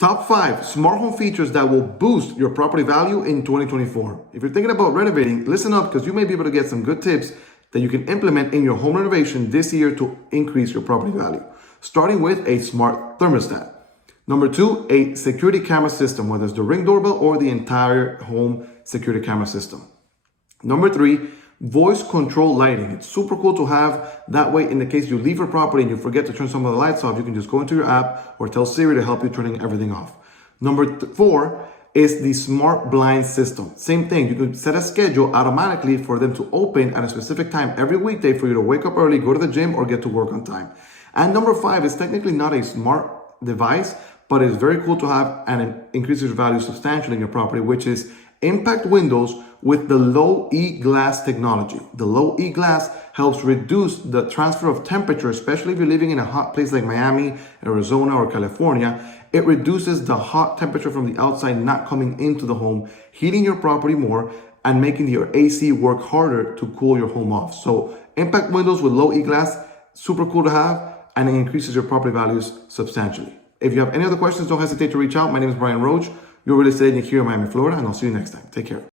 Top 5 smart home features that will boost your property value in 2024. If you're thinking about renovating, listen up because you may be able to get some good tips that you can implement in your home renovation this year to increase your property value. Starting with a smart thermostat. Number 2, a security camera system, whether it's the Ring doorbell or the entire home security camera system. Number 3, voice control lighting. It's super cool to have. That way, in the case you leave your property and you forget to turn some of the lights off, you can just go into your app or tell Siri to help you turning everything off. Number 4 is the smart blind system. Same thing. You can set a schedule automatically for them to open at a specific time every weekday for you to wake up early, go to the gym, or get to work on time. And number 5 is technically not a smart device, but it's very cool to have and it increases your value substantially in your property, which is impact windows with the low E glass technology. The low E glass helps reduce the transfer of temperature, especially if you're living in a hot place like Miami, Arizona, or California. It reduces the hot temperature from the outside not coming into the home, heating your property more and making your AC work harder to cool your home off. So impact windows with low E glass, super cool to have, and it increases your property values substantially. If you have any other questions, don't hesitate to reach out. My name is Bryan Roach. You're real estate agent here in Miami, Florida, and I'll see you next time. Take care.